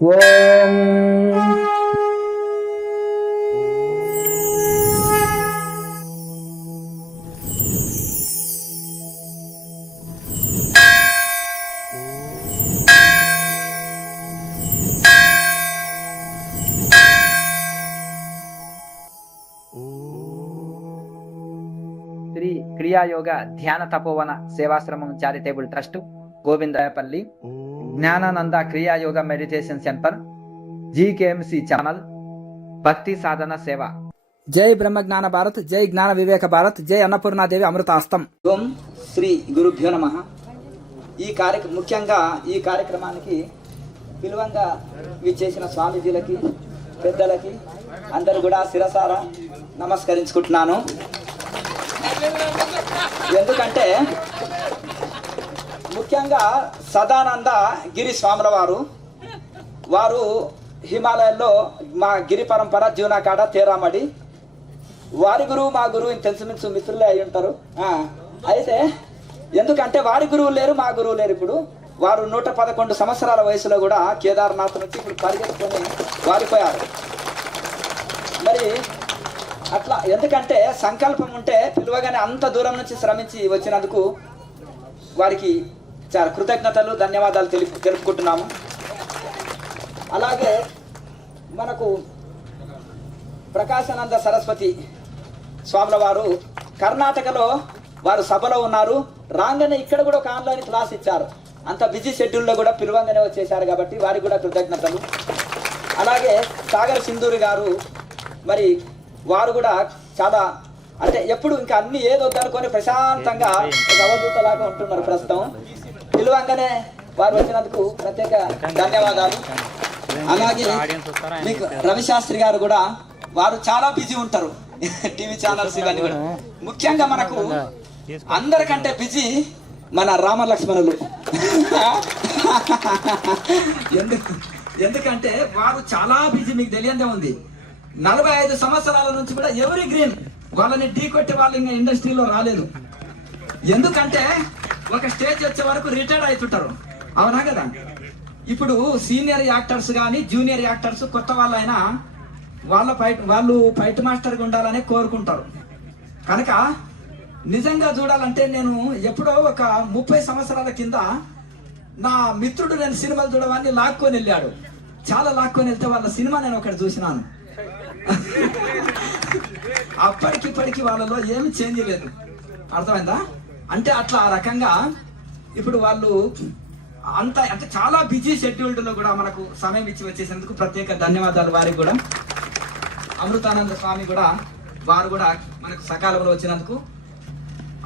ఓం Shri Kriyayoga Dhyana Tapovana Sevashramam charitable trust Govindarayapalli Jnanananda Kriyayoga meditation centre GKMC channel భక్తి సాధన సేవ. జై బ్రహ్మ జ్ఞాన భారత్, జై జ్ఞాన వివేక భారత్, జై అన్నపూర్ణాదేవి అమృతాస్తం. ఓం శ్రీ గురుభ్యో నమః. ముఖ్యంగా ఈ కార్యక్రమానికి పిలువంగా విచ్చేసిన స్వామీజీలకి, పెద్దలకి అందరూ కూడా శిరసార నమస్కరించుకుంటున్నాను. ఎందుకంటే ముఖ్యంగా సదానంద గిరి స్వాముల వారు హిమాలయాల్లో మా గిరి పరంపర జీవనకాడ తేరామడి వారి గురువు మా గురువు ఇంతెన్సుమిన్సు మిత్రులే అయి ఉంటారు. అయితే ఎందుకంటే వారి గురువు లేరు, మా గురువు లేరు. ఇప్పుడు వారు 111 సంవత్సరాల వయసులో కూడా కేదార్నాథ్ నుంచి ఇప్పుడు పరిగెత్తుకొని వారిపోయారు. మరి అట్లా ఎందుకంటే సంకల్పం ఉంటే పిలువగానే అంత దూరం నుంచి శ్రమించి వచ్చినందుకు వారికి చాలా కృతజ్ఞతలు, ధన్యవాదాలు తెలుపుకుంటున్నాము. అలాగే మనకు ప్రకాశానంద సరస్వతి స్వాముల వారు కర్ణాటకలో వారు సభలో ఉన్నారు. రాగానే ఇక్కడ కూడా ఒక ఆన్లైన్ క్లాస్ ఇచ్చారు. అంత బిజీ షెడ్యూల్లో కూడా పిలువంగానే వచ్చేసారు కాబట్టి వారికి కూడా కృతజ్ఞతలు. అలాగే సాగర్ సింధూరి గారు మరి వారు కూడా చాలా అంటే ఎప్పుడు ఇంకా అన్ని ఏది వద్దనుకొని ప్రశాంతంగా ఒక అవధూతలాగా ఉంటున్నారు. ప్రస్తుతం పిలువంగానే వారు వచ్చినందుకు ప్రత్యేక ధన్యవాదాలు. అలాగే మీకు రవిశాస్త్రి గారు కూడా వారు చాలా బిజీ ఉంటారు. టీవీ ఛానల్స్ ఇవన్నీ కూడా. ముఖ్యంగా మనకు అందరికంటే బిజీ మన రామలక్ష్మణులు. ఎందుకంటే వారు చాలా బిజీ, మీకు తెలియదే ఉంది. 45 సంవత్సరాల నుంచి కూడా ఎవరి గ్రీన్ వాళ్ళని ఢీ కొట్టి వాళ్ళు ఇంకా ఇండస్ట్రీలో రాలేదు. ఎందుకంటే ఒక స్టేజ్ వచ్చే వరకు రిటైర్డ్ అవుతుంటారు. అవునా కదా? ఇప్పుడు సీనియర్ యాక్టర్స్ కానీ జూనియర్ యాక్టర్స్ కొత్త వాళ్ళైనా వాళ్ళు ఫైట్ మాస్టర్గా ఉండాలని కోరుకుంటారు. కనుక నిజంగా చూడాలంటే నేను ఎప్పుడో ఒక 30 సంవత్సరాల కింద నా మిత్రుడు నేను సినిమాలు చూడవాన్ని లాక్కొని వెళ్ళాడు. చాలా లాక్కొని వెళ్తే వాళ్ళ సినిమా నేను ఒకటి చూసినాను. అప్పటికిప్పటికి వాళ్ళలో ఏమి చేంజ్ లేదు. అర్థమైందా? అంటే అట్లా ఆ రకంగా ఇప్పుడు వాళ్ళు అంటే చాలా బిజీ షెడ్యూల్డ్లో కూడా మనకు సమయం ఇచ్చి వచ్చేసినందుకు ప్రత్యేక ధన్యవాదాలు వారికి కూడా. అమృతానంద స్వామి కూడా వారు కూడా మనకు సకాలంలో వచ్చినందుకు,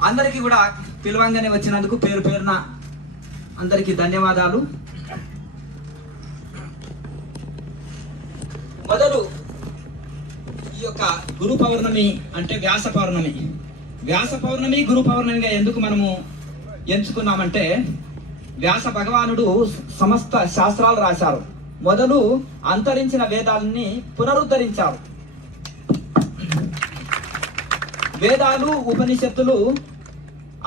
అందరికీ కూడా పిలవంగానే వచ్చినందుకు పేరు పేరున అందరికీ ధన్యవాదాలు. మొదలు ఈ యొక్క గురు పౌర్ణమి అంటే వ్యాస పౌర్ణమి గురు పౌర్ణమిగా ఎందుకు మనము ఎంచుకున్నామంటే వ్యాస భగవానుడు సమస్త శాస్త్రాలు రాశారు. మొదలు అంతరించిన వేదాలని పునరుద్ధరించారు. వేదాలు, ఉపనిషత్తులు,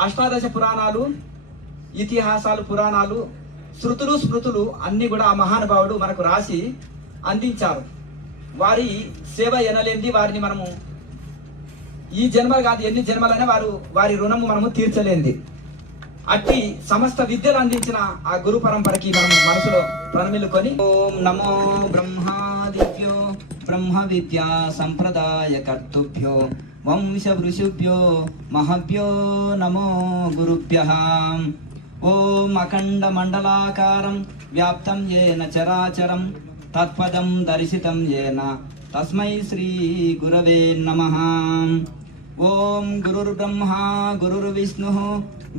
అష్టాదశ పురాణాలు, ఇతిహాసాలు, పురాణాలు, శృతులు, స్మృతులు అన్ని కూడా ఆ మహానుభావుడు మనకు రాసి అందించారు. వారి సేవ ఎనలేంది, వారిని మనము ఈ జన్మలు కాదు ఎన్ని జన్మలైనా వారి రుణము మనము తీర్చలేంది. అట్టి సమస్త విద్యలు అందించిన ఆ గురు పరంపరకి మనం మనసులో ప్రణమిల్లుకొని ఓం నమో బ్రహ్మాదిభ్యో బ్రహ్మ విద్యా సంప్రదాయ కర్తుభ్యో వంశ వృషుభ్యో మహభ్యో నమో గురుభ్యః. ఓం అఖండ మండలాకారం వ్యాప్తం ఏన చరాచరం తత్పదం దర్శితం ఏన తస్మై శ్రీ గురవే నమః. ఓం గురుర్బ్రహ్మా గురుర్విష్ణుః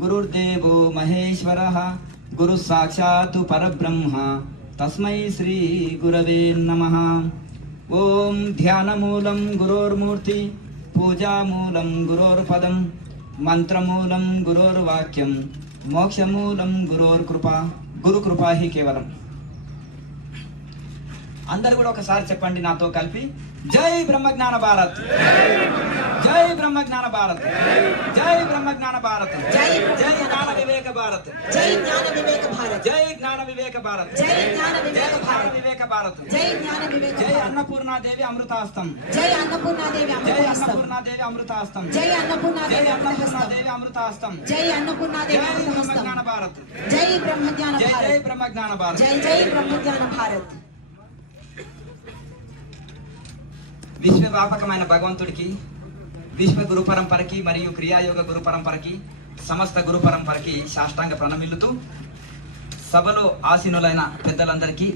గురుర్దేవో మహేశ్వరః గురు సాక్షాత్ పరబ్రహ్మ తస్మై శ్రీ గురవే నమః. ఓం ధ్యానమూలం గురోర్మూర్తి పూజామూలం గురోర్పదం మంత్రమూలం గురోర్వాక్యం మోక్షమూలం గురోర్కృప గురు కృపా హి కేవలం. అందరు కూడా ఒకసారి చెప్పండి నాతో కలిపి, జై బ్రహ్మజ్ఞాన భారత్. జై బ్రహ్మ జ్ఞాన భారత్, జై బ్రహ్మ జ్ఞాన భారత్, జై జ్ఞాన వివేక భారత్, జై జ్ఞాన వివేక భారత్, జై జ్ఞాన వివేక భారత్, జై జ్ఞాన వివేక భారత్, వివేక భారత్, జై జ్ఞాన వివేక, జై అన్నపూర్ణాదేవి అమృతాస్తం, జై అన్నపూర్ణాదేవి జై అమృతాస్తం, అన్నపూర్ణాదేవి అమృతాస్తం, జై అన్నపూర్ణాదేవి అమృతాస్తం, జై అన్నపూర్ణాదేవి జై బ్రహ్మ అమృతాస్తం, జ్ఞాన భారత్, జై బ్రహ్మ జ్ఞాన జై జై భారత్, బ్రహ్మ జ్ఞాన భారత్. జై జై బ్రహ్మ జ్ఞాన భారత్. విశ్వవ్యాపకమైన భగవంతుడికి, విశ్వ గురు పరంపరకి మరియు క్రియాయోగ గురు పరంపరకి, సమస్త గురు పరంపరకి సాష్టాంగ ప్రణమిల్లుతూ సభలో ఆసీనులైన పెద్దలందరికీ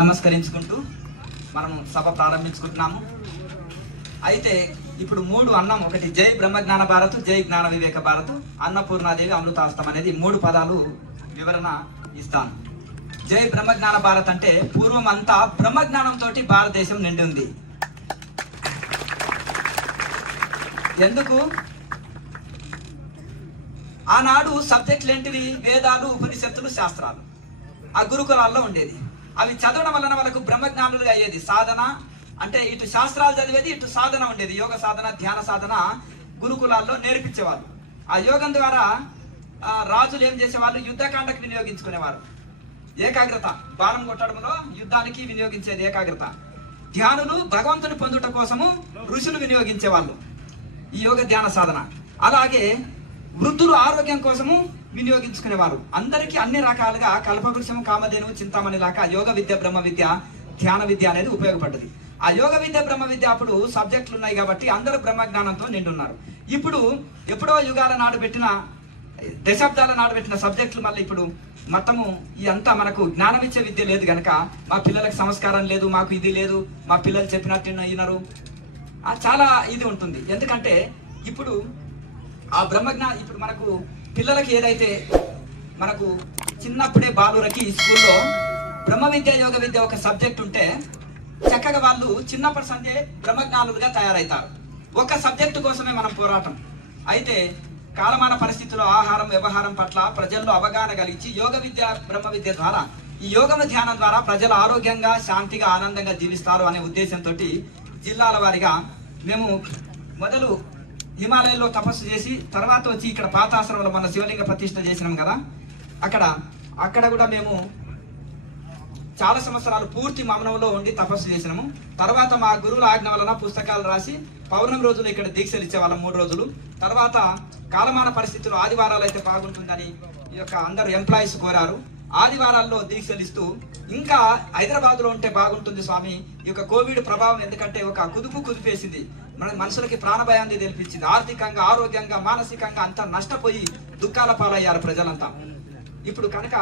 నమస్కరించుకుంటూ మనం సభ ప్రారంభించుకుంటున్నాము. అయితే ఇప్పుడు 3 అన్నం, ఒకటి జై బ్రహ్మజ్ఞాన భారత్, జై జ్ఞాన వివేక భారత్, అన్నపూర్ణాదేవి అమృతాస్తం అనేది 3 పదాలు వివరణ ఇస్తాను. జై బ్రహ్మజ్ఞాన భారత్ అంటే పూర్వం అంతా బ్రహ్మజ్ఞానంతో భారతదేశం నిండి ఉంది. ఎందుకు? ఆనాడు సబ్జెక్టులు ఏంటివి? వేదాలు, ఉపనిషత్తులు, శాస్త్రాలు ఆ గురుకులాల్లో ఉండేది. అవి చదవడం వలన వాళ్ళకు బ్రహ్మజ్ఞానులుగా అయ్యేది. సాధన అంటే ఇటు శాస్త్రాలు చదివేది, ఇటు సాధన ఉండేది. యోగ సాధన, ధ్యాన సాధన గురుకులాల్లో నేర్పించేవాళ్ళు. ఆ యోగం ద్వారా రాజులు ఏం చేసేవాళ్ళు? యుద్ధకాండకు వినియోగించుకునేవారు. ఏకాగ్రత, బాణం కొట్టడంలో యుద్ధానికి వినియోగించేది ఏకాగ్రత. ధ్యానులు భగవంతుని పొందుట కోసము ఋషులు వినియోగించేవాళ్ళు ఈ యోగ ధ్యాన సాధన. అలాగే వృద్ధులు ఆరోగ్యం కోసము వినియోగించుకునేవారు. అందరికీ అన్ని రకాలుగా కల్పవృక్షం, కామధేను, చింతామణి లాగా యోగ విద్య, బ్రహ్మ విద్య, ధ్యాన విద్య అనేది ఉపయోగపడ్డది. ఆ యోగ విద్య, బ్రహ్మ విద్య అప్పుడు సబ్జెక్టులు ఉన్నాయి కాబట్టి అందరూ బ్రహ్మజ్ఞానంతో నిండున్నారు. ఇప్పుడు ఎప్పుడో యుగాల నాడు పెట్టిన, దశాబ్దాల నాడు పెట్టిన సబ్జెక్టులు మళ్ళీ ఇప్పుడు మొత్తము ఈ అంతా మనకు జ్ఞానమిచ్చే విద్య లేదు కనుక మా పిల్లలకు సంస్కారం లేదు, మాకు ఇది లేదు, మా పిల్లలు చెప్పినట్టు వినరు, చాలా ఇది ఉంటుంది. ఎందుకంటే ఇప్పుడు ఆ బ్రహ్మజ్ఞానం ఇప్పుడు మనకు పిల్లలకి ఏదైతే మనకు చిన్నప్పుడే బాలురకి స్కూల్లో బ్రహ్మ విద్య, యోగ విద్య ఒక సబ్జెక్ట్ ఉంటే చక్కగా వాళ్ళు చిన్నప్పటి సందే బ్రహ్మజ్ఞానులుగా తయారవుతారు. ఒక సబ్జెక్టు కోసమే మనం పోరాటం. అయితే కాలమాన పరిస్థితుల్లో ఆహారం, వ్యవహారం పట్ల ప్రజల్లో అవగాహన కలిగించి యోగ విద్య, బ్రహ్మ విద్య ద్వారా, ఈ యోగ ధ్యానం ద్వారా ప్రజలు ఆరోగ్యంగా, శాంతిగా, ఆనందంగా జీవిస్తారు అనే ఉద్దేశంతో జిల్లాల వారిగా మేము మొదలు హిమాలయంలో తపస్సు చేసి తర్వాత వచ్చి ఇక్కడ పాతాశ్రమంలో మన శివలింగ ప్రతిష్ఠ చేసినాం కదా, అక్కడ కూడా మేము చాలా సంవత్సరాలు పూర్తి మౌనంలో ఉండి తపస్సు చేసినాము. తర్వాత మా గురువుల ఆజ్ఞ వలన పుస్తకాలు రాసి పౌర్ణమి రోజులు ఇక్కడ దీక్షలు ఇచ్చేవాళ్ళం 3 రోజులు. తర్వాత కాలమాన పరిస్థితులు ఆదివారాలు అయితే బాగుంటుందని ఈ యొక్క అందరూ ఎంప్లాయీస్ కోరారు. ఆదివారాల్లో దీక్షలు ఇస్తూ ఇంకా హైదరాబాద్లో ఉంటే బాగుంటుంది స్వామి, ఈ యొక్క కోవిడ్ ప్రభావం ఎందుకంటే ఒక కుదిపేసింది, మన మనుషులకి ప్రాణభయాన్ని తెలిపించింది. ఆర్థికంగా, ఆరోగ్యంగా, మానసికంగా అంతా నష్టపోయి దుఃఖాల పాలయ్యారు ప్రజలంతా. ఇప్పుడు కనుక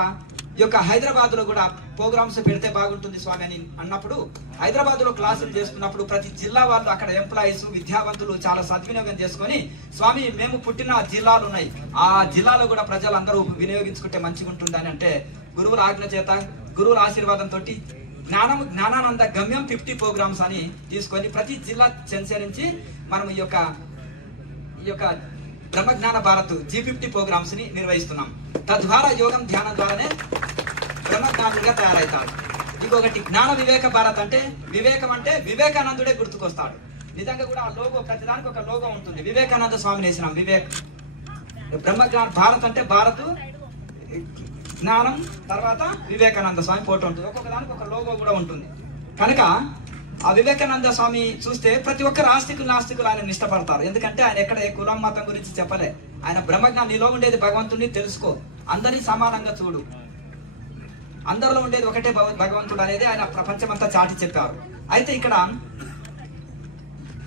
ఈ యొక్క హైదరాబాద్ లో కూడా ప్రోగ్రామ్స్ పెడితే బాగుంటుంది స్వామి అని అన్నప్పుడు హైదరాబాద్ లో క్లాసులు చేస్తున్నప్పుడు ప్రతి జిల్లా వాళ్ళు, అక్కడ ఎంప్లాయీస్, విద్యావంతులు చాలా సద్వినియోగం చేసుకొని స్వామి మేము పుట్టిన జిల్లాలు ఉన్నాయి, ఆ జిల్లాలో కూడా ప్రజలందరూ వినియోగించుకుంటే మంచిగా ఉంటుందని అంటే గురువుల ఆజ్ఞ చేత, గురువుల ఆశీర్వాదంతో జ్ఞానానంద గమ్యం 50 ప్రోగ్రామ్స్ అని తీసుకొని ప్రతి జిల్లా సంచరించి మనం ఈ యొక్క బ్రహ్మజ్ఞాన భారత్ G50 ప్రోగ్రామ్స్ ని నిర్వహిస్తున్నాం. తద్వారా యోగం, ధ్యానం ద్వారానే బ్రహ్మజ్ఞానులుగా తయారవుతారు. ఇంకొకటి జ్ఞాన వివేక భారత్ అంటే, వివేకం అంటే వివేకానందుడే గుర్తుకొస్తాడు. నిజంగా కూడా ఆ లోగో, ప్రతిదానికి ఒక లోగో ఉంటుంది. వివేకానంద స్వామిని వేసినాం. బ్రహ్మజ్ఞాన భారత్ అంటే భారత్, జ్ఞానం, తర్వాత వివేకానంద స్వామి ఫోటో ఉంటుంది. ఒక్కొక్క దానికి ఒక లోగో కూడా ఉంటుంది. కనుక ఆ వివేకానంద స్వామి చూస్తే ప్రతి ఒక్కరు ఆస్తికులు, నాస్తికులు ఆయన ఇష్టపడతారు. ఎందుకంటే ఆయన ఎక్కడ ఏ కులం, మతం గురించి చెప్పలే. ఆయన బ్రహ్మజ్ఞానం, నీలో ఉండేది భగవంతుడిని తెలుసుకో, అందరినీ సమానంగా చూడు, అందరిలో ఉండేది ఒకటే భగవంతుడు అనేది ఆయన ప్రపంచమంతా చాటి చెప్పారు. అయితే ఇక్కడ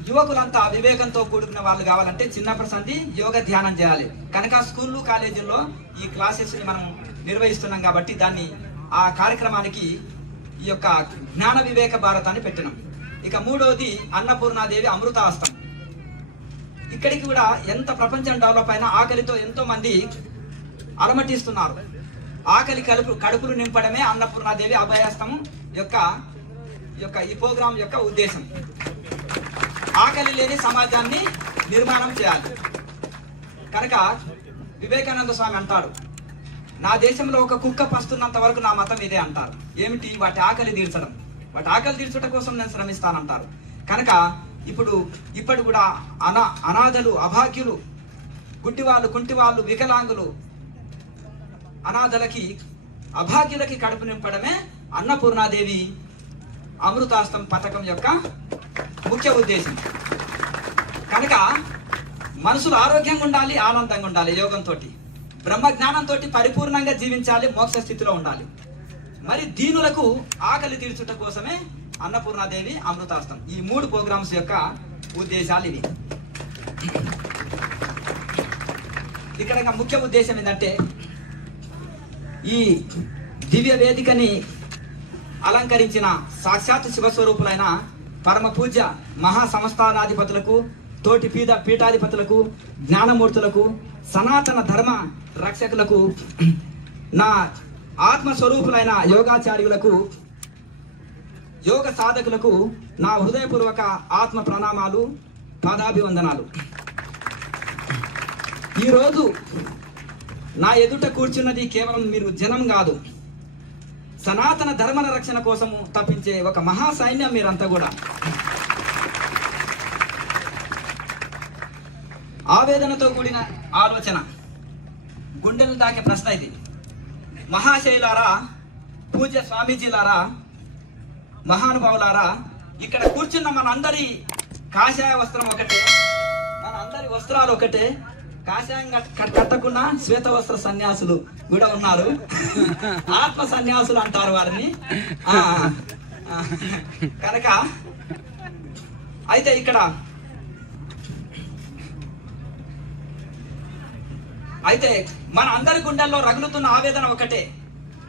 యువకులంతా వివేకంతో కూడుకున్న వాళ్ళు కావాలంటే చిన్నప్పటి సంది యోగ ధ్యానం చేయాలి. కనుక స్కూళ్ళు, కాలేజీల్లో ఈ క్లాసెస్ ని మనం నిర్వహిస్తున్నాం కాబట్టి దాన్ని, ఆ కార్యక్రమానికి ఈ యొక్క జ్ఞాన వివేక భారతాన్ని పెట్టినాం. ఇక 3వది అన్నపూర్ణాదేవి అమృతాస్తం. ఇక్కడికి కూడా ఎంత ప్రపంచం డెవలప్ అయినా ఆకలితో ఎంతో మంది అలమటిస్తున్నారు. ఆకలి కడుపులు నింపడమే అన్నపూర్ణాదేవి అభయాస్తం యొక్క ఈ ప్రోగ్రాం యొక్క ఉద్దేశం. ఆకలి లేని సమాజాన్ని నిర్మాణం చేయాలి. కనుక వివేకానంద స్వామి అంటాడు, నా దేశంలో ఒక కుక్క పస్తున్నంత వరకు నా మతం ఇదే అంటారు. ఏమిటి? వాటి ఆకలి తీర్చడం. వాటి ఆకలి తీర్చడం కోసం నేను శ్రమిస్తానంటారు. కనుక ఇప్పుడు కూడా అనాథలు, అభాగ్యులు, గుడ్డివాళ్ళు, కుంటివాళ్ళు, వికలాంగులు, అనాథలకి, అభాగ్యులకి కడుపు నింపడమే అన్నపూర్ణాదేవి అమృతాస్తం పథకం యొక్క ముఖ్య ఉద్దేశం. కనుక మనసులు ఆరోగ్యంగా ఉండాలి, ఆనందంగా ఉండాలి, యోగంతో బ్రహ్మజ్ఞానంతో పరిపూర్ణంగా జీవించాలి, మోక్ష స్థితిలో ఉండాలి. మరి దీనులకు ఆకలి తీర్చుట కోసమే అన్నపూర్ణాదేవి అమృతాస్తం. ఈ 3 ప్రోగ్రామ్స్ యొక్క ఉద్దేశాలు ఇవి. ఇక్కడ ముఖ్య ఉద్దేశం ఏంటంటే, ఈ దివ్య వేదికని అలంకరించిన సాక్షాత్ శివస్వరూపులైన పరమ పూజ్య మహా సంస్థానాధిపతులకు, తోటి పీఠాధిపతులకు, జ్ఞానమూర్తులకు, సనాతన ధర్మ రక్షకులకు, నా ఆత్మస్వరూపులైన యోగాచార్యులకు, యోగ సాధకులకు నా హృదయపూర్వక ఆత్మ ప్రణామాలు, పాదాభివందనాలు. ఈరోజు నా ఎదుట కూర్చున్నది కేవలం మీరు జనం కాదు, సనాతన ధర్మ రక్షణ కోసము తప్పించే ఒక మహా సైన్యం మీరంతా కూడా. ఆవేదనతో కూడిన ఆలోచన, గుండెలు దాకే ప్రశ్న ఇది. మహాశైలారా, పూజ్య స్వామీజీలారా, మహానుభావులారా, ఇక్కడ కూర్చున్న మనందరి కాషాయ వస్త్రం ఒకటే, మన అందరి వస్త్రాలు ఒకటే. కాషాయం కట్టకుండా శ్వేత వస్త్ర సన్యాసులు కూడా ఉన్నారు, ఆత్మ సన్యాసులు అంటారు వారిని. కనుక అయితే ఇక్కడ మన అందరి గుండెల్లో రగులుతున్న ఆవేదన ఒకటే.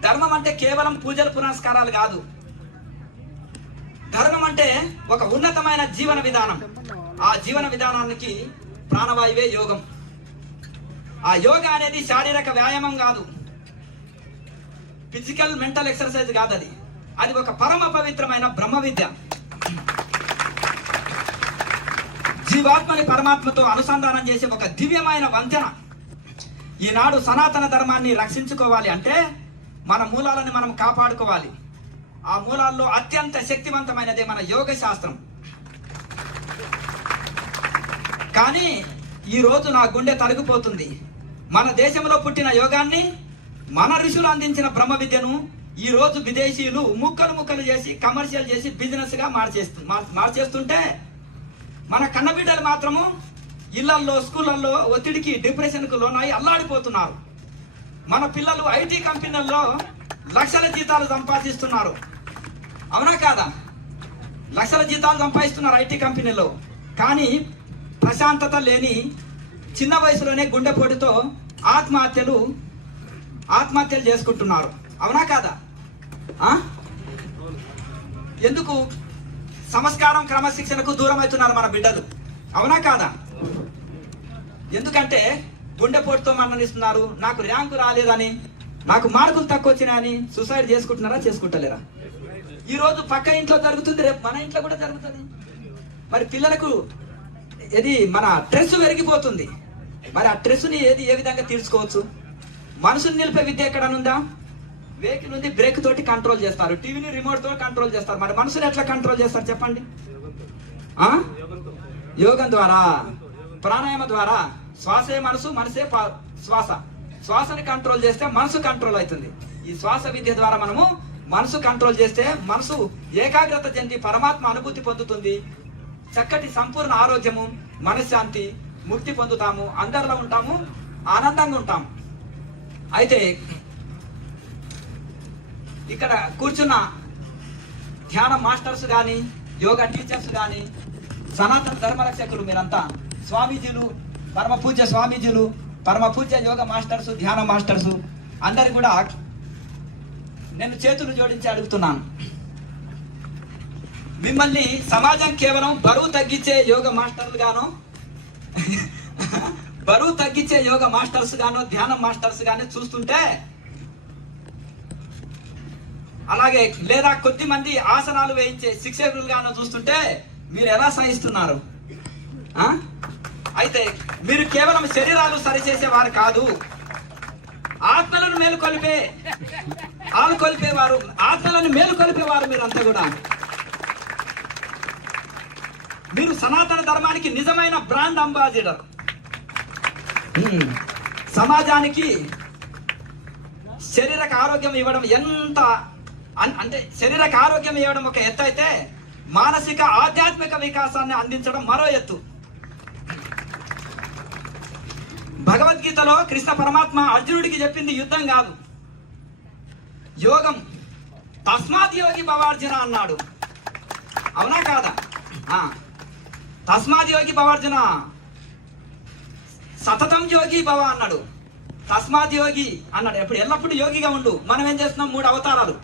ధర్మం అంటే కేవలం పూజలు పునస్కారాలు కాదు. ధర్మం అంటే ఒక ఉన్నతమైన జీవన విధానం. ఆ జీవన విధానానికి ప్రాణవాయువే యోగం. ఆ యోగా అనేది శారీరక వ్యాయామం కాదు, ఫిజికల్ మెంటల్ ఎక్సర్సైజ్ కాదు. అది ఒక పరమ పవిత్రమైన బ్రహ్మ విద్య. జీవాత్మని పరమాత్మతో అనుసంధానం చేసే ఒక దివ్యమైన వంతెన. ఈనాడు సనాతన ధర్మాన్ని రక్షించుకోవాలి అంటే మన మూలాలను మనం కాపాడుకోవాలి. ఆ మూలాల్లో అత్యంత శక్తివంతమైనదే మన యోగ శాస్త్రం. కానీ ఈరోజు నా గుండె తరిగిపోతుంది. మన దేశంలో పుట్టిన యోగాన్ని, మన ఋషులు అందించిన బ్రహ్మ విద్యను ఈరోజు విదేశీయులు ముక్కలు చేసి, కమర్షియల్ చేసి, బిజినెస్ గా మార్చేస్తుంటే మన కన్నబిడ్డలు మాత్రము ఇళ్లల్లో, స్కూళ్ళల్లో ఒత్తిడికి, డిప్రెషన్కు లోనై అల్లాడిపోతున్నారు. మన పిల్లలు ఐటీ కంపెనీల్లో లక్షల జీతాలు సంపాదిస్తున్నారు. అవునా కాదా? లక్షల జీతాలు సంపాదిస్తున్నారు ఐటీ కంపెనీలో. కానీ ప్రశాంతత లేని, చిన్న వయసులోనే గుండెపోటుతో ఆత్మహత్యలు చేసుకుంటున్నారు. అవునా కాదా? ఎందుకు? సంస్కారం, క్రమశిక్షణకు దూరం అవుతున్నారు మన బిడ్డలు. అవునా కాదా? ఎందుకంటే గుండెపోటుతో మరణిస్తున్నారు. నాకు ర్యాంకు రాలేదని, నాకు మార్కులు తక్కువ వచ్చినాయని సూసైడ్ చేసుకుంటున్నారా, చేసుకుంటలేరా? ఈ రోజు పక్క ఇంట్లో జరుగుతుంది, రేపు మన ఇంట్లో కూడా జరుగుతుంది. మరి పిల్లలకు మన స్ట్రెస్ పెరిగిపోతుంది. మరి ఆ స్ట్రెస్ని ఏ విధంగా తీర్చుకోవచ్చు? మనసుని నిలిపే విద్య ఎక్కడనుందా? వెహికల్ ఉంది, బ్రేక్ తోటి కంట్రోల్ చేస్తారు, టీవీని రిమోట్ తో కంట్రోల్ చేస్తారు. మరి మనసుని ఎట్లా కంట్రోల్ చేస్తారు చెప్పండి? యోగం ద్వారా, ప్రాణాయామ ద్వారా. శ్వాసే మనసు, మనసే శ్వాస. శ్వాసని కంట్రోల్ చేస్తే మనసు కంట్రోల్ అవుతుంది. ఈ శ్వాస విద్య ద్వారా మనము మనసు కంట్రోల్ చేస్తే మనసు ఏకాగ్రత చెంది పరమాత్మ అనుభూతి పొందుతుంది. చక్కటి సంపూర్ణ ఆరోగ్యము, మనశ్శాంతి, ముక్తి పొందుతాము, అందరిలో ఉంటాము, ఆనందంగా ఉంటాము. అయితే ఇక్కడ కూర్చున్న ధ్యాన మాస్టర్స్ కానీ, యోగా టీచర్స్ కానీ, సనాతన ధర్మరక్షకులు మీరంతా, స్వామీజీలు, పరమ పూజ్య స్వామీజీలు, పరమ పూజ్య యోగ మాస్టర్స్, ధ్యాన మాస్టర్స్ అందరు కూడా నేను చేతులు జోడించి అడుగుతున్నాను, మిమ్మల్ని సమాజం కేవలం బరువు తగ్గించే యోగ మాస్టర్లు గానో, బరువు తగ్గించే యోగ మాస్టర్స్ గానో, ధ్యానం మాస్టర్స్ గానో చూస్తుంటే, అలాగే లేదా కొద్ది మంది ఆసనాలు వేయించే శిక్షకులు గానో చూస్తుంటే మీరు ఎలా సహిస్తున్నారు? అయితే మీరు కేవలం శరీరాలు సరిచేసేవారు కాదు, ఆత్మలను ఆత్మలను మేలుకొలిపేవారు మీరంతా కూడా. మీరు సనాతన ధర్మానికి నిజమైన బ్రాండ్ అంబాసిడర్. సమాజానికి శరీరక ఆరోగ్యం ఇవ్వడం ఎంత అంటే శరీరక ఆరోగ్యం ఇవ్వడం ఒక ఎత్తు అయితే మానసిక ఆధ్యాత్మిక వికాసాన్ని అందించడం మరో ఎత్తు. భగవద్గీతలో కృష్ణ పరమాత్మ అర్జునుడికి చెప్పింది యుద్ధం కాదు, యోగం. తస్మాత్ యోగి భవార్జున అన్నాడు. అవునా కాదా? తస్మాత్ యోగి భవార్జున, సతతం యోగి భవ అన్నాడు. తస్మాత్ యోగి అన్నాడు. ఎప్పుడు ఎల్లప్పుడు యోగిగా ఉండు. మనం ఏం చేస్తున్నాం? 3 అవతారాలు.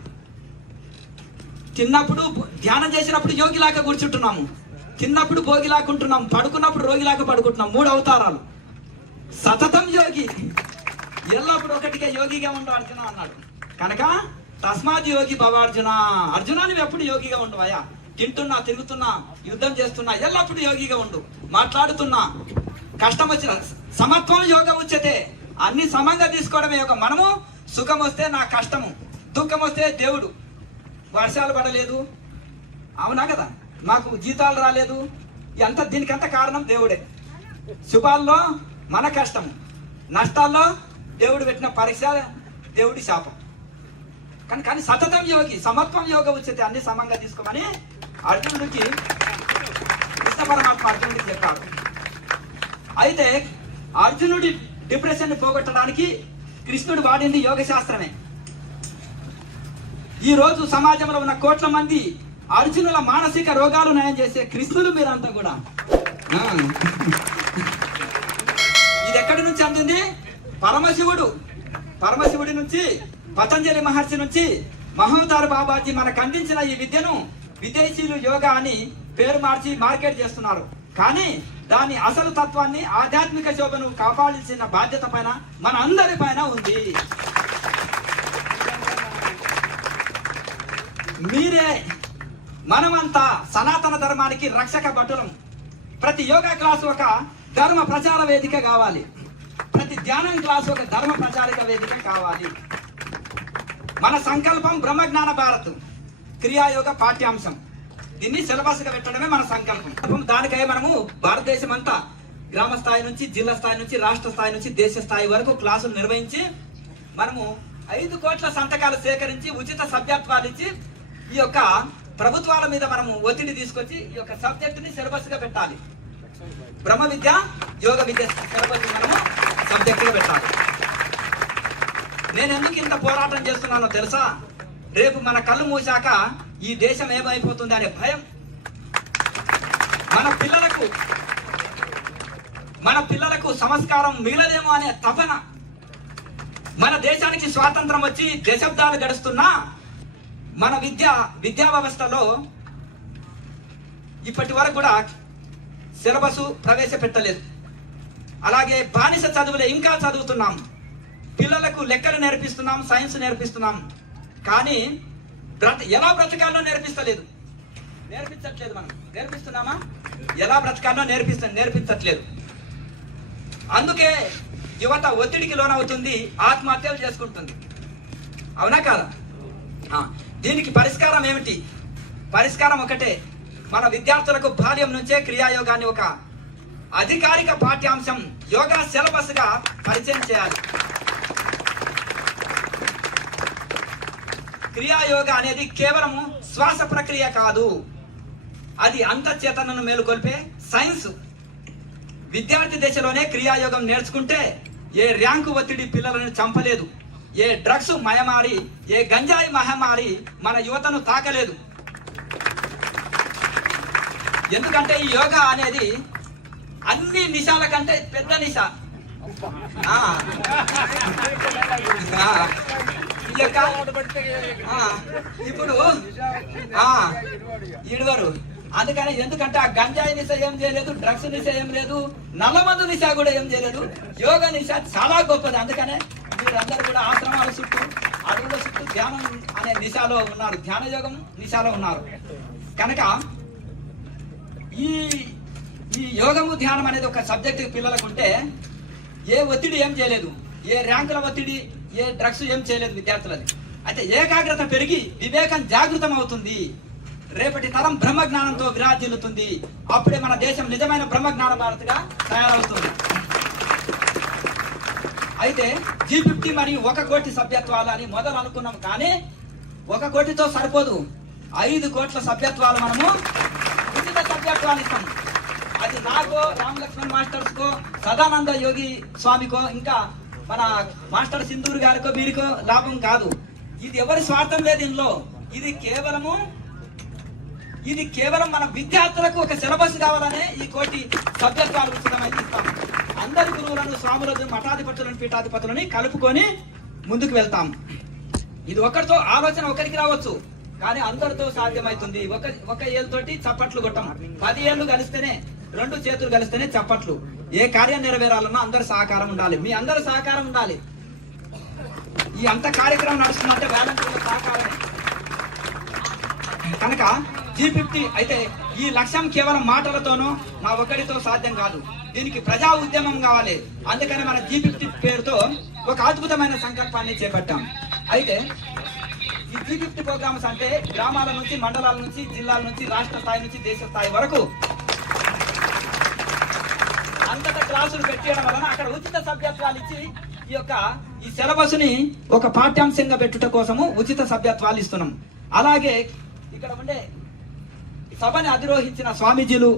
తిన్నప్పుడు ధ్యానం చేసినప్పుడు యోగిలాగా కూర్చుంటున్నాము, తిన్నప్పుడు భోగిలాగా ఉంటున్నాం, పడుకున్నప్పుడు రోగిలాగా పడుకుంటున్నాం. 3 అవతారాలు. సతతం యోగి, ఎల్లప్పుడు ఒకటిగా యోగిగా ఉండు అర్జున అన్నాడు. కనుక తస్మాత్ యోగి భవార్జున, అర్జున నువ్వు ఎప్పుడు యోగిగా ఉండవయ్యా. తింటున్నా, తిరుగుతున్నా, యుద్ధం చేస్తున్నా, ఎల్లప్పుడు యోగిగా ఉండు. మాట్లాడుతున్నా, కష్టం వచ్చిన సమత్వం యోగ ఉచ్యతే, అన్ని సమంగా తీసుకోవడమే యోగం. మనము సుఖం వస్తే నా కష్టము, దుఃఖం వస్తే దేవుడు. వర్షాలు పడలేదు, అవునా కదా, మాకు జీతాలు రాలేదు, ఎంత దీనికంత కారణం దేవుడే. శుభాల్లో మన కష్టము, నష్టాల్లో దేవుడు పెట్టిన పరీక్ష, దేవుడి శాపం. కానీ సతతం యోగి, సమత్వం యోగ ఉచ్యతే, అన్ని సమంగా తీసుకోమని అర్జునుడికి కృష్ణ పరమాత్మ అర్జునుడికి చెప్పాడు. అయితే అర్జునుడి డిప్రెషన్ ని పోగొట్టడానికి కృష్ణుడు వాడింది యోగ శాస్త్రమే. ఈ రోజు సమాజంలో ఉన్న కోట్ల మంది అర్జునుల మానసిక రోగాలు నయం చేసే కృష్ణులు మీరంతా కూడా. ఇది ఎక్కడి నుంచి అందింది? పరమశివుడి నుంచి, పతంజలి మహర్షి నుంచి మహోదార్ బాబాజీ మనకు అందించిన ఈ విద్యను విదేశీయులు యోగా అని పేరు మార్చి మార్కెట్ చేస్తున్నారు. కానీ దాని అసలు తత్వాన్ని, ఆధ్యాత్మిక శోభను కాపాడాల్సిన బాధ్యత పైన మన అందరి పైన ఉంది. మీరే, మనమంతా సనాతన ధర్మానికి రక్షక భటులం. ప్రతి యోగా క్లాసు ఒక ధర్మ ప్రచార వేదిక కావాలి, ప్రతి ధ్యానం క్లాసు ఒక ధర్మ ప్రచారిక వేదిక కావాలి. మన సంకల్పం బ్రహ్మజ్ఞాన భారత్ క్రియాయోగ పాఠ్యాంశం. దీన్ని సిలబస్ గా పెట్టడమే మన సంకల్పం. దానికై మనము భారతదేశం అంతా గ్రామ స్థాయి నుంచి, జిల్లా స్థాయి నుంచి, రాష్ట్ర స్థాయి నుంచి, దేశ స్థాయి వరకు క్లాసులు నిర్వహించి మనము 5 కోట్ల సంతకాలు సేకరించి ఉచిత సభ్యత్వాలు ఇచ్చి ఈ యొక్క ప్రభుత్వాల మీద మనము ఒత్తిడి తీసుకొచ్చి ఈ యొక్క సబ్జెక్ట్ ని సిలబస్ గా పెట్టాలి. బ్రహ్మ విద్య, యోగ విద్య సిలబస్ మనము సబ్జెక్ట్ గా పెట్టాలి. నేను ఎందుకు ఇంత పోరాటం చేస్తున్నానో తెలుసా? రేపు మన కళ్ళు మూసాక ఈ దేశం ఏమైపోతుంది అనే భయం. మన పిల్లలకు సంస్కారం మిగలదేమో అనే తపన. మన దేశానికి స్వాతంత్రం వచ్చి దశాబ్దాలు గడుస్తున్నా మన విద్యా వ్యవస్థలో ఇప్పటి వరకు కూడా సిలబస్ ప్రవేశపెట్టలేదు. అలాగే బానిస చదువులే ఇంకా చదువుతున్నాం. పిల్లలకు లెక్కలు నేర్పిస్తున్నాం, సైన్స్ నేర్పిస్తున్నాం, కానీ ఎలా బ్రతకాలో నేర్పించట్లేదు. మనం నేర్పిస్తున్నామా? ఎలా బ్రతకాలో నేర్పించట్లేదు. అందుకే యువత ఒత్తిడికి లోనవుతుంది, ఆత్మహత్యలు చేసుకుంటుంది. అవునా కాదా? దీనికి పరిష్కారం ఏమిటి? పరిష్కారం ఒకటే. మన విద్యార్థులకు బాల్యం నుంచే క్రియాయోగాన్ని ఒక అధికారిక పాఠ్యాంశం, యోగా సిలబస్ గా పరిచయం చేయాలి. క్రియాయోగ అనేది కేవలము శ్వాస ప్రక్రియ కాదు, అది అంతఃచేతనను మేలుకొల్పే సైన్స్. విద్యార్థి దశలోనే క్రియాయోగం నేర్చుకుంటే ఏ ర్యాంకు ఒత్తిడి పిల్లలను చంపలేదు, ఏ డ్రగ్స్ మహమ్మారి, ఏ గంజాయి మహమ్మారి మన యువతను తాకలేదు. ఎందుకంటే ఈ యోగా అనేది అన్ని నిశాల కంటే పెద్ద నిశ. ఇప్పుడు ఇడువరు. అందుకని ఎందుకంటే ఆ గంజాయి నిశ ఏం చేయలేదు, డ్రగ్స్ నిశ ఏం లేదు, నల్లమందు నిశ కూడా ఏం చేయలేదు. యోగ నిశ చాలా గొప్పది. అందుకనే మీరందరూ కూడా ఆశ్రమాల చుట్టూ, అడవుల చుట్టూ ధ్యానం అనే నిశాలో ఉన్నారు, ధ్యాన యోగం నిశాలో ఉన్నారు. కనుక ఈ యోగము ధ్యానం అనేది ఒక సబ్జెక్ట్ పిల్లలకు ఉంటే ఏ ఒత్తిడి ఏం చేయలేదు, ఏ ర్యాంకుల ఒత్తిడి, ఏ డ్రగ్స్ ఏం చేయలేదు విద్యార్థులది. అయితే ఏకాగ్రత పెరిగి వివేకం జాగృతం అవుతుంది. రేపటి తరం బ్రహ్మజ్ఞానంతో విరాజిల్లుతుంది. అప్పుడే మన దేశం నిజమైన బ్రహ్మజ్ఞాన భారత్గా తయారవుతుంది. అయితే G50 మరియు 1 కోటి సభ్యత్వాలు అని మొదలు అనుకున్నాం, కానీ 1 కోటితో సరిపోదు. 5 కోట్ల సభ్యత్వాలు మనము ఉచిత సభ్యత్వాలు ఇస్తాం. అది నాకో, రామ్ లక్ష్మణ్ మాస్టర్స్ కో, సదానంద యోగి స్వామికో, ఇంకా మన మాస్టర్ సింధూర్ గారికో వీరికో లాభం కాదు. ఇది ఎవరి స్వార్థం లేదు ఇందులో. ఇది కేవలం మన విద్యార్థులకు ఒక సిలబస్ కావాలనే ఈ 1 కోటి సభ్యత్వాలు ఉచితమైతే ఇస్తాం. అందరి గురువులను, స్వాములను, మఠాధిపతులను, పీఠాధిపతులని కలుపుకొని ముందుకు వెళ్తాం. ఇది ఒకరితో ఆలోచన ఒకరికి రావచ్చు, కానీ అందరితో సాధ్యమవుతుంది. ఒక ఏళ్ళతోటి చప్పట్లు కొట్టం. 10 ఏళ్ళు కలిస్తేనే, 2 చేతులు కలిస్తేనే చప్పట్లు. ఏ కార్యం నెరవేరాలన్నా అందరి సహకారం ఉండాలి. మీ అందరి సహకారం ఉండాలి. ఈ అంత కార్యక్రమం నడుస్తుందంటే వాలంటీర్ల సహకారమే. కనుక G50 అయితే ఈ లక్ష్యం కేవలం మాటలతోనో నా ఒక్కడితో సాధ్యం కాదు. దీనికి ప్రజా ఉద్యమం కావాలి. అందుకని మన G50 పేరుతో ఒక అద్భుతమైన సంకల్పాన్ని చేపట్టాం. అయితే ఈ G50 ప్రోగ్రామ్స్ అంటే గ్రామాల నుంచి, మండలాల నుంచి, జిల్లాల నుంచి, రాష్ట్ర స్థాయి నుంచి దేశ స్థాయి వరకు అంతటా క్లాసులు పెట్టడం వలన అక్కడ ఉచిత సభ్యత్వాలు ఇచ్చి ఈ సిలబస్ ని ఒక పాఠ్యాంశంగా పెట్టుట కోసము ఉచిత సభ్యత్వాలు ఇస్తున్నాం. అలాగే ఇక్కడ ఉండే సభని అధిరోహించిన స్వామీజీలు,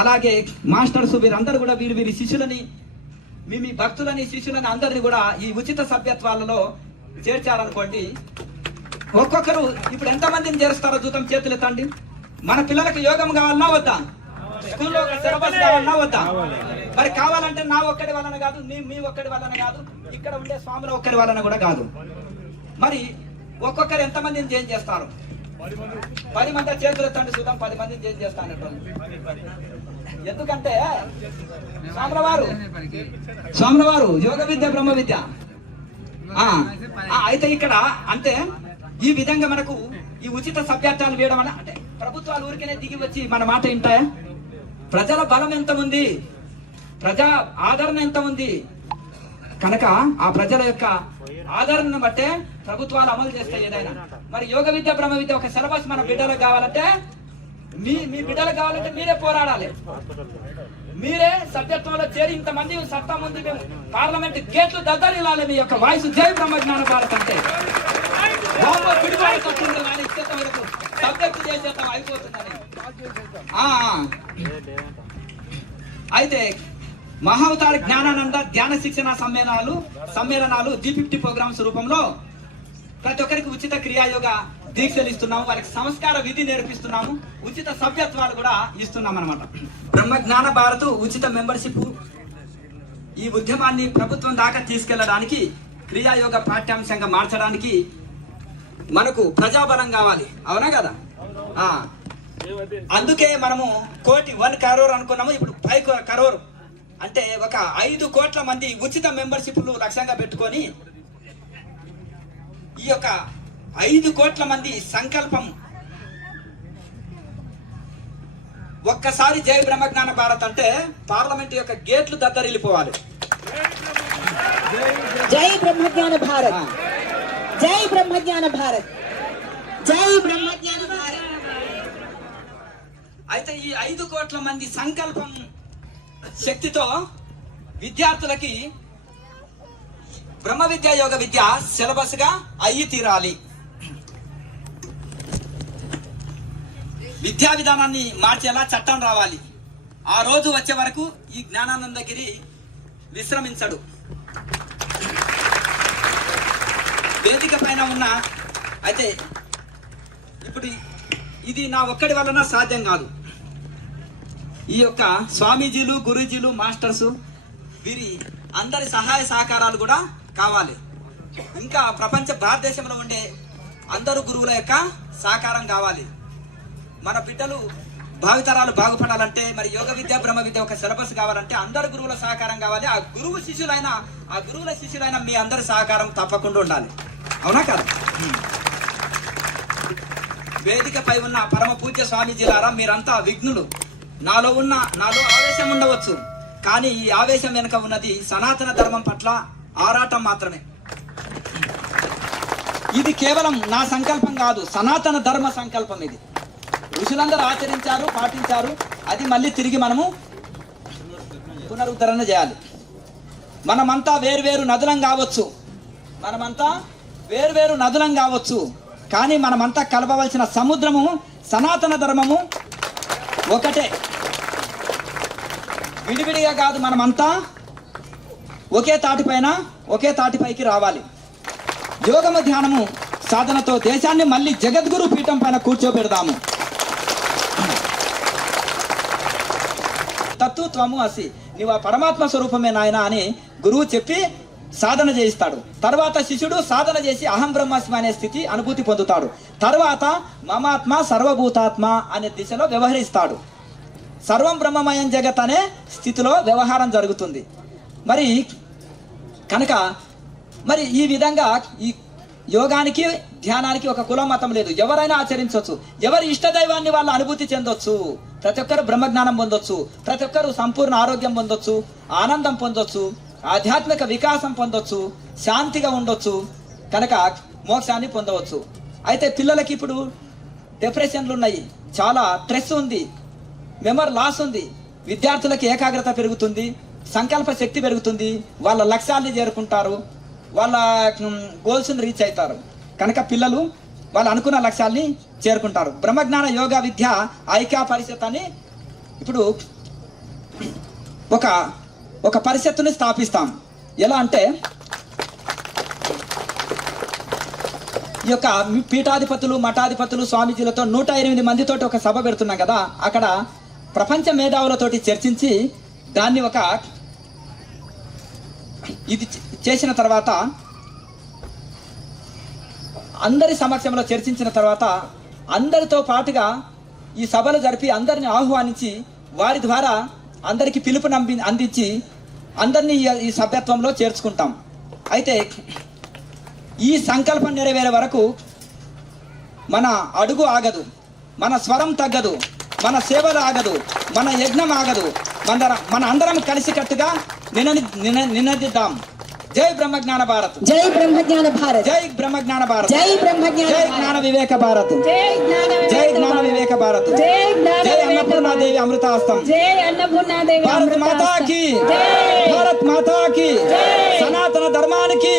అలాగే మాస్టర్స్, వీరందరూ కూడా వీరి శిష్యులని, మీ భక్తులని, శిష్యులని అందరినీ కూడా ఈ ఉచిత సభ్యత్వాలలో చేర్చారనుకోండి. ఒక్కొక్కరు ఇప్పుడు ఎంతమందిని చేరుస్తారో చూద్దాం. చేతులు ఎత్తండి. మన పిల్లలకు యోగం కావాలన్నా వద్దా? స్కూల్లో సిలబస్ కావాలన్నా వద్దా? మరి కావాలంటే నా ఒక్కడి వలన కాదు, మీ ఒక్కడి వలన కాదు, ఇక్కడ ఉండే స్వాముల ఒక్కడి వలన కూడా కాదు. మరి ఒక్కొక్కరు ఎంతమందిని చేంజ్ చేస్తారు? 10 మంది చేతులు ఎత్తండి చూద్దాం. 10 మందిని చేంజ్ చేస్తాను. ఎందుకంటే స్వాముల వారు యోగ విద్య, బ్రహ్మ విద్య. అయితే ఇక్కడ అంటే ఈ విధంగా మనకు ఈ ఉచిత సభ్యత్వాలు వేయడం వల్ల అంటే ప్రభుత్వాలు ఊరికనే దిగి వచ్చి మన మాట వింటాయా? ప్రజల బలం ఎంత ఉంది, ప్రజా ఆదరణ ఎంత ఉంది. కనుక ఆ ప్రజల యొక్క ఆదరణను బట్టే ప్రభుత్వాలు అమలు చేస్తాయి ఏదైనా. మరి యోగ విద్య, బ్రహ్మ విద్య ఒక సిలబస్ మన బిడ్డలకు కావాలంటే, మీ బిడ్డలకు కావాలంటే మీరే పోరాడాలి. మీరే సభ్యత్వంలో చేరి ఇంతమంది సత్తా ముందు మేము పార్లమెంట్ గేట్లు దద్దరిల్లాలి. మీ యొక్క వాయిస్ జై బ్రహ్మజ్ఞాన భారత్ అంటే సబ్జెక్ట్ చేసేస్తాం అయిపోతుందని. అయితే మహావతార జ్ఞానానంద ధ్యాన శిక్షణ సమ్మేళనాలు G50 ప్రోగ్రామ్స్ రూపంలో ప్రతి ఒక్కరికి ఉచిత క్రియాయోగ దీక్షలు ఇస్తున్నాము. వారికి సంస్కార విధి నేర్పిస్తున్నాము. ఉచిత సభ్యత్వాలు కూడా ఇస్తున్నాం అన్నమాట. బ్రహ్మ జ్ఞాన భారత్ ఉచిత మెంబర్షిప్ ఈ ఉద్యమాన్ని ప్రభుత్వం దాకా తీసుకెళ్లడానికి, క్రియాయోగ పాఠ్యాంశంగా మార్చడానికి మనకు ప్రజాబలం కావాలి. అవునా కదా? అందుకే మనము 1 కరోర్ అనుకున్నాము. ఇప్పుడు 5 కరోర్ అంటే ఒక 5 కోట్ల మంది ఉచిత మెంబర్షిప్లు లక్ష్యంగా పెట్టుకొని ఈ యొక్క 5 కోట్ల మంది సంకల్పం ఒక్కసారి జై బ్రహ్మజ్ఞాన భారత్ అంటే పార్లమెంట్ యొక్క గేట్లు దద్దరిల్లిపోవాలి. జై బ్రహ్మజ్ఞాన భారత్, జై బ్రహ్మజ్ఞాన భారత్, జై బ్రహ్మజ్ఞాన భారత్. అయితే ఈ 5 కోట్ల మంది సంకల్పం శక్తితో విద్యార్థులకి బ్రహ్మ విద్య, యోగ విద్య సిలబస్ గా అయ్యి తీరాలి. విద్యా విధానాన్ని మార్చేలా చట్టం రావాలి. ఆ రోజు వచ్చే వరకు ఈ జ్ఞానానందగిరి విశ్రమించడు. వేదిక పైన ఉన్న అయితే ఇప్పుడు ఇది నా ఒక్కడి వలన సాధ్యం కాదు. ఈ యొక్క స్వామీజీలు, గురూజీలు, మాస్టర్స్ వీరి అందరి సహాయ సహకారాలు కూడా కావాలి. ఇంకా భారతదేశంలో ఉండే అందరు గురువుల యొక్క సహకారం కావాలి. మన బిడ్డలు భావితరాలు బాగుపడాలంటే, మరి యోగ విద్య, బ్రహ్మ విద్య ఒక సిలబస్ కావాలంటే అందరు గురువుల సహకారం కావాలి. ఆ గురువుల శిష్యులైన మీ అందరి సహకారం తప్పకుండా ఉండాలి. అవునా కదా? వేదికపై ఉన్న పరమ పూజ్య స్వామీజీలారా, మీరంతా విఘ్నులు. నాలో ఆవేశం ఉండవచ్చు, కానీ ఈ ఆవేశం వెనుక ఉన్నది సనాతన ధర్మం పట్ల ఆరాటం మాత్రమే. ఇది కేవలం నా సంకల్పం కాదు, సనాతన ధర్మ సంకల్పం ఇది. ఋషులందరూ ఆచరించారు, పాటించారు. అది మళ్ళీ తిరిగి మనము పునరుద్ధరణ చేయాలి. మనమంతా వేరువేరు నదులం కావచ్చు, కానీ మనమంతా కలపవలసిన సముద్రము, సనాతన ధర్మము ఒకటే, విడివిడిగా కాదు. మనమంతా ఒకే తాటిపైకి రావాలి. యోగము, ధ్యానము, సాధనతో దేశాన్ని మళ్ళీ జగద్గురు పీఠం పైన కూర్చోబెడదాము. తత్వము అసి, నీవు ఆ పరమాత్మ స్వరూపమే నాయన అని గురువు చెప్పి సాధన చేయిస్తాడు. తర్వాత శిష్యుడు సాధన చేసి అహం బ్రహ్మాస్మి అనే స్థితి అనుభూతి పొందుతాడు. తర్వాత మమాత్మ సర్వభూతాత్మ అనే దిశలో వ్యవహరిస్తాడు. సర్వం బ్రహ్మమయం జగత్ అనే స్థితిలో వ్యవహారం జరుగుతుంది. మరి కనుక మరి ఈ విధంగా ఈ యోగానికి, ధ్యానానికి ఒక కుల మతం లేదు. ఎవరైనా ఆచరించవచ్చు. ఎవరి ఇష్టదైవాన్ని వాళ్ళు అనుభూతి చెందొచ్చు. ప్రతి ఒక్కరు బ్రహ్మజ్ఞానం పొందొచ్చు. ప్రతి ఒక్కరు సంపూర్ణ ఆరోగ్యం పొందొచ్చు, ఆనందం పొందొచ్చు, ఆధ్యాత్మిక వికాసం పొందొచ్చు, శాంతిగా ఉండొచ్చు. కనుక మోక్షాన్ని పొందవచ్చు. అయితే పిల్లలకి ఇప్పుడు డిప్రెషన్లు ఉన్నాయి, చాలా స్ట్రెస్ ఉంది, మెమరీ లాస్ ఉంది. విద్యార్థులకి ఏకాగ్రత పెరుగుతుంది, సంకల్ప శక్తి పెరుగుతుంది, వాళ్ళ లక్ష్యాన్ని చేరుకుంటారు, వాళ్ళ గోల్స్ని రీచ్ అవుతారు. కనుక పిల్లలు వాళ్ళు అనుకున్న లక్ష్యాల్ని చేరుకుంటారు. బ్రహ్మజ్ఞాన యోగా విద్య ఐక్య పరిషత్ అని ఇప్పుడు ఒక పరిషత్తుని స్థాపిస్తాం. ఎలా అంటే ఈ యొక్క పీఠాధిపతులు, మఠాధిపతులు, స్వామీజీలతో 108 మందితోటి ఒక సభ పెడుతున్నాం కదా. అక్కడ ప్రపంచ మేధావులతోటి చర్చించి దాన్ని ఇది చేసిన తర్వాత, అందరి సమక్షంలో చర్చించిన తర్వాత, అందరితో పాటుగా ఈ సభలు జరిపి అందరిని ఆహ్వానించి వారి ద్వారా అందరికి పిలుపు అందించి అందరినీ ఈ సభ్యత్వంలో చేర్చుకుంటాం. అయితే ఈ సంకల్పం నెరవేరే వరకు మన అడుగు ఆగదు, మన స్వరం తగ్గదు, మన సేవలు ఆగదు, మన యజ్ఞం ఆగదు. మన అందరం కలిసికట్టుగా నినదిద్దాం. జై బ్రహ్మజ్ఞాన భారత్, జై బ్రహ్మజ్ఞాన భారత్, జై బ్రహ్మజ్ఞాన భారత్, జై బ్రహ్మజ్ఞాన, జై జ్ఞాన వివేక భారత్, జై జ్ఞాన వివేక భారత్, జై అన్నపూర్ణాదేవి అమృతాస్తం, జై అన్నపూర్ణాదేవి భారత్ మాతాకి, భారత్ మాతాకి, సనాతన ధర్మానికి